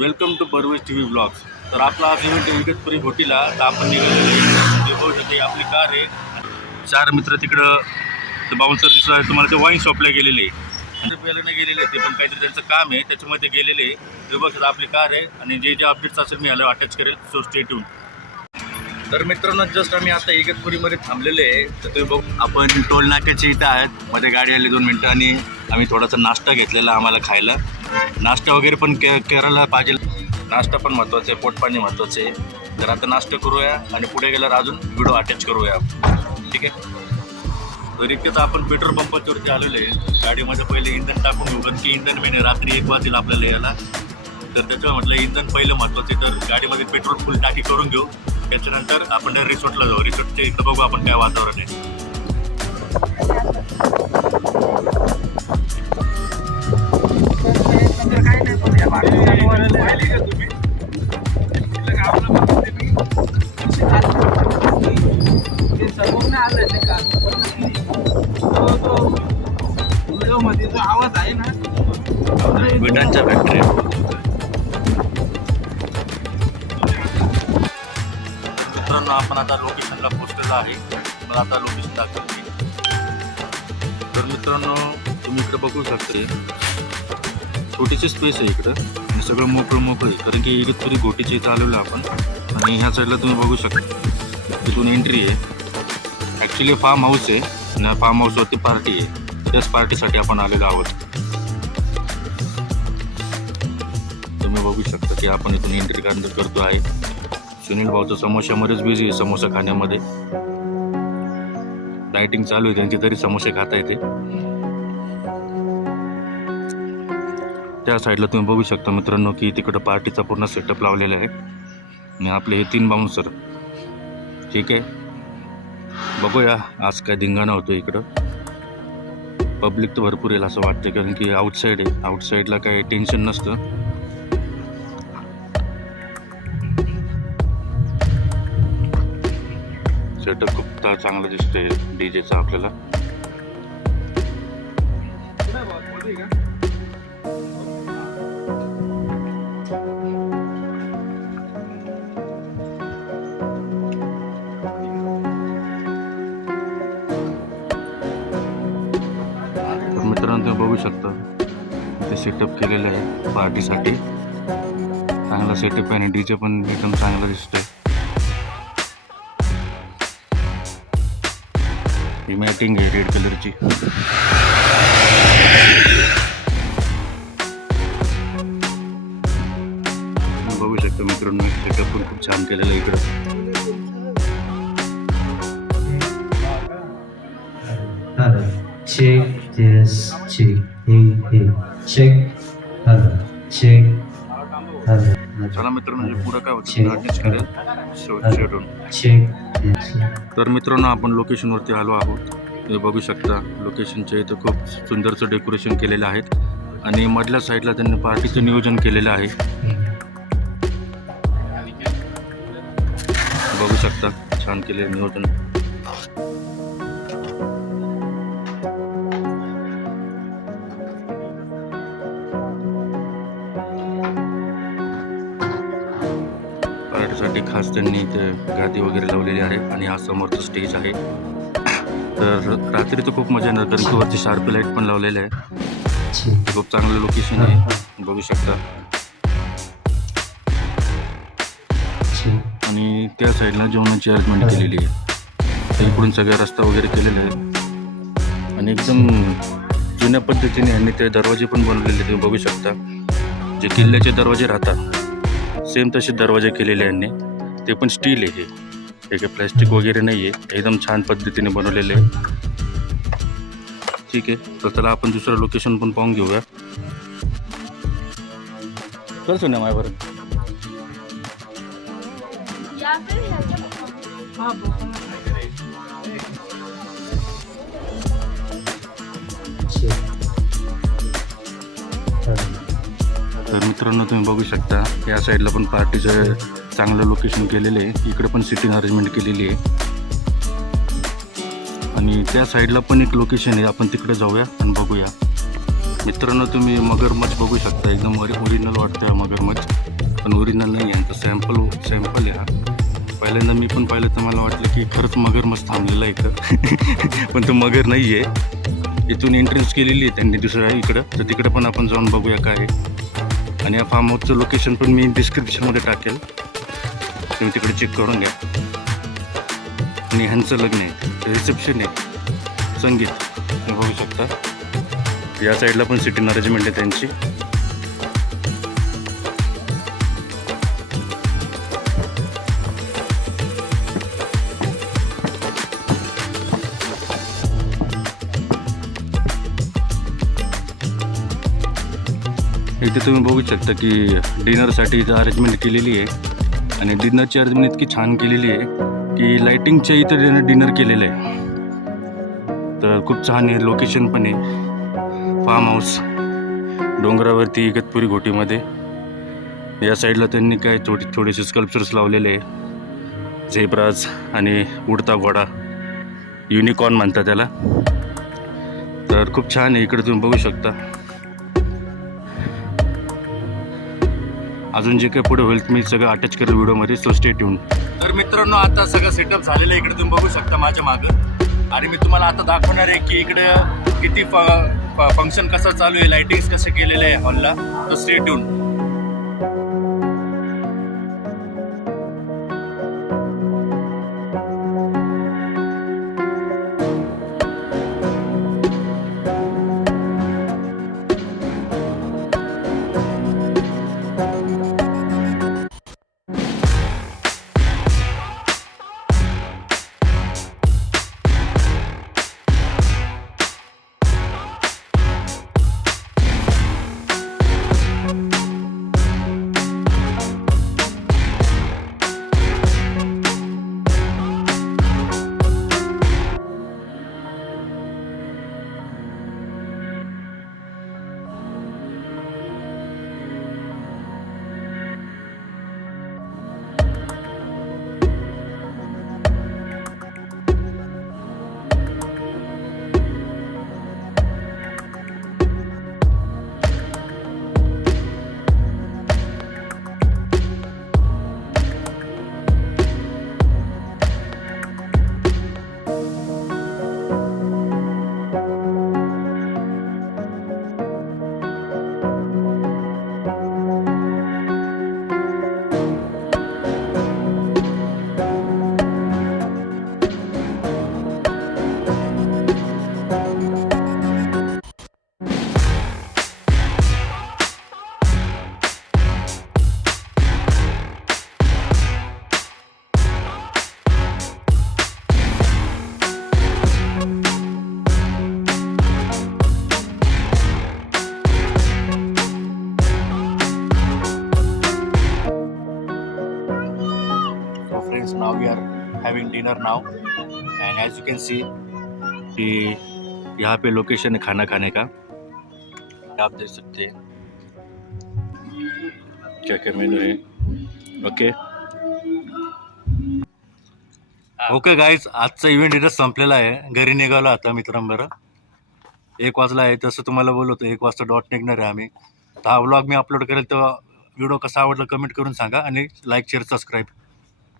Welcome to Parvesh T V blogs. तर आपला आज इव्हेंट इगतपुरी घोटीला तर आपण निघालेलो आहे ते आपली कार आहे. चार मित्र तिकडं ते बाउन्सर दिसला आहे तुम्हाला ते वाईन शॉपला गेलेले आणि प्यायला नाही गेलेले ते पण काहीतरी त्यांचं काम आहे. त्याच्यामध्ये गेलेले आहे. ते बघा आपली कार आहे. आणि जे जे अपडेट्स असेल मी ह्याला अटॅच करेल. सो स्टे ट्यून तर मित्रांनो जस्ट आम्ही आता इगतपुरीमध्ये थांबलेले आहे. तर तुम्ही बघू आपण टोल नाक्याचे इथं आहेत. मध्ये गाडी आली दोन मिनटं आणि आम्ही थोडासा नाश्ता घेतलेला आम्हाला खायला. नाश्ता वगैरे पण के करायला पाहिजे. नाश्ता पण महत्त्वाचा आहे पोटपाणी महत्त्वाचं आहे. तर आता नाश्ता करूया आणि पुढे गेल्यावर अजून व्हिडिओ अटॅच करूया. ठीक आहे? तर इतकंच आपण पेट्रोल पंपावरती आलेलो आहे. गाडीमध्ये पहिले इंधन टाकून घेऊ. कारण की इंधन मेन रात्री एक वाजेल आपल्याला यायला. तर त्याच्यावर म्हटलं इंधन पहिलं महत्त्वाचं आहे. तर गाडीमध्ये पेट्रोल फुल टाकी करून घेऊ. त्याच्यानंतर आपण रिसोर्टला जाऊ. रिसॉर्टच्या इथं बघू आपण काय वातावरण आहे. मध्ये जो आवाज आहे ना विटांच्या फॅक्टरी मित्रांनो आपण आता लोकेशनला पोचलेलो आहे. मला आता लोकेशन नाही तर मित्रांनो तुम्ही इकडे बघू शकते छोटीशी स्पेस आहे इकडं. आणि सगळं मोकळं मोकळं आहे. कारण की इगतपुरी गोटीची इथं आलेलो आहे आपण. आणि ह्या साईडला तुम्ही बघू शकता. तिथून एंट्री आहे. ॲक्च्युली फार्म हाऊस आहे. आणि फार्म हाऊसवरती पार्टी आहे. त्याच पार्टीसाठी आपण आलेलो आहोत. तुम्ही बघू शकता की आपण इथून एंट्री करतो आहे. सुनील भाऊचं समोशामध्येच बिझी आहे समोसा खाण्यामध्ये. डायटिंग चालू आहे. त्यांची तरी समोसे खाता येते. त्या साईडला तुम्ही बघू शकता मित्रांनो की तिकडं पार्टीचा पूर्ण सेटअप लावलेला आहे. आणि आपले हे तीन बाउन्सर ठीक आहे? बघूया आज काय धिंगाणा होतो इकडं. पब्लिक तर भरपूर येईल असं वाटतं कारण की आउटसाईड आहे. आउटसाईडला काही टेन्शन नसतं. सेटअप खूप चा- चांगला दिसतोय डीजेचा आपल्याला. शकता. ते सेटअप केलेलं आहे पार्टीसाठी चांगला सेटअप आहे आणि डीजे पण एकदम चांगला दिसतोय. ही मॅटिंग आहे रेड कलरची बघू शकता मित्रांनो सेटअप पण खूप छान केलेलं आहे इकडं. चेक चेस चेक चला मित्रांनो हे पुढं काय. होतं. तर मित्रांनो आपण लोकेशनवरती आलो आहोत. तुम्ही बघू शकता लोकेशनच्या इथं खूप सुंदरचं डेकोरेशन केलेलं आहे आणि मधल्या साईडला त्यांनी पार्टीचं नियोजन केलेलं आहे. बघू शकता छान केले नियोजन. इथे खास त्यांनी इथे गादी वगैरे लावलेली आहे आणि हा समोरचं स्टेज आहे. तर रात्री तर खूप मजा येणार कारण की वरती शार्पी लाइट पण लावलेले आहे. खूप चांगलं लोकेशन आहे. बघू शकता. आणि त्या साईडला जेवणाची अरेंजमेंट केलेली आहे. तर इकडून सगळा रस्ता वगैरे केलेला आहे. आणि एकदम जुन्या पद्धतीने यांनी ते दरवाजे पण बनवलेले तुम्ही बघू शकता. जे किल्ल्याचे दरवाजे राहतात सेम तसे दरवाजे केलेले यांनी. ते पण स्टील आहे हे. काही प्लॅस्टिक वगैरे नाही आहे एकदम छान पद्धतीने बनवलेले आहे. ठीक आहे तर चला आपण दुसरं लोकेशन पण पाहून घेऊया. कर सुन्या माय बरं तर मित्रांनो तुम्ही बघू शकता या साईडला पण पार्टीचं चांगलं लोकेशन केलेलं आहे. इकडे पण सिटिंग अरेंजमेंट केलेली आहे. आणि त्या साईडला पण एक लोकेशन आहे. आपण तिकडे जाऊया आणि बघूया. मित्रांनो तुम्ही मगरमच्छ बघू शकता. एकदम ओरि ओरिजिनल वाटतं आहे मगरमच्छ. पण ओरिजिनल नाही आहे. तर सॅम्पल सॅम्पल आहे हा. पहिल्यांदा मी पण पाहिलं तर मला वाटलं की खरंच मगरमच्छ थांबलेला आहे इथं. पण तो मगर नाही आहे इथून एंट्रन्स केलेली आहे त्यांनी दुसऱ्या इकडं. तर तिकडं पण आपण जाऊन बघूया काय आणि या फार्म हाऊसचं लोकेशन पण मी डिस्क्रिप्शनमध्ये टाकेल. तुम्ही तिकडे चेक करून घ्या. आणि ह्यांचं लग्न आहे रिसेप्शन आहे संगीत तुम्ही बघू शकता. या साईडला पण सिटिंग अरेंजमेंट आहे त्यांची. इथे तुम्ही बघू शकता की डिनरसाठी इथं अरेंजमेंट केलेली आहे. आणि डिनरची अरेंजमेंट इतकी छान केलेली आहे की लाईटिंगच्या इथं डिनर डिनर केलेलं आहे. तर खूप छान आहे लोकेशन पण आहे. फार्म हाऊस डोंगरावरती इगतपुरी घोटीमध्ये. या साईडला त्यांनी काय थोडी थोडेसे स्कल्पचर्स लावलेले आहे. झेब्राज आणि उडता घोडा. युनिकॉर्न म्हणतात त्याला. तर खूप छान आहे इकडे तुम्ही बघू शकता. अजून जे काही पुढे होईल मी सगळं अटॅच करेल व्हिडिओमध्ये सो स्टे ट्यून तर मित्रांनो आता सगळं सेटअप झालेलं आहे. इकडे तुम्ही बघू शकता माझ्या मागं. आणि मी तुम्हाला आता दाखवणार आहे की इकडं किती फंक्शन कसं चालू आहे लाइटिंग्स कसे केलेलं आहे हॉलला तर stay tune now we are having dinner now, and as you can see, कि यहाँ पे लोकेशन है खाना खाने का। आप देख सकते हैं। क्या क्या मेनू है? ओके ओके गाईज आजचा इव्हेंट इथं संपलेला आहे. घरी निघालो आता मित्रांबर एक वाजला आहे तसं तुम्हाला बोलवतो एक वाजता डॉट निघणार आहे आम्ही. तर हा व्लॉग मी अपलोड करेल तर व्हिडिओ कसा आवडला कमेंट करून सांगा आणि लाईक शेअर सबस्क्राईब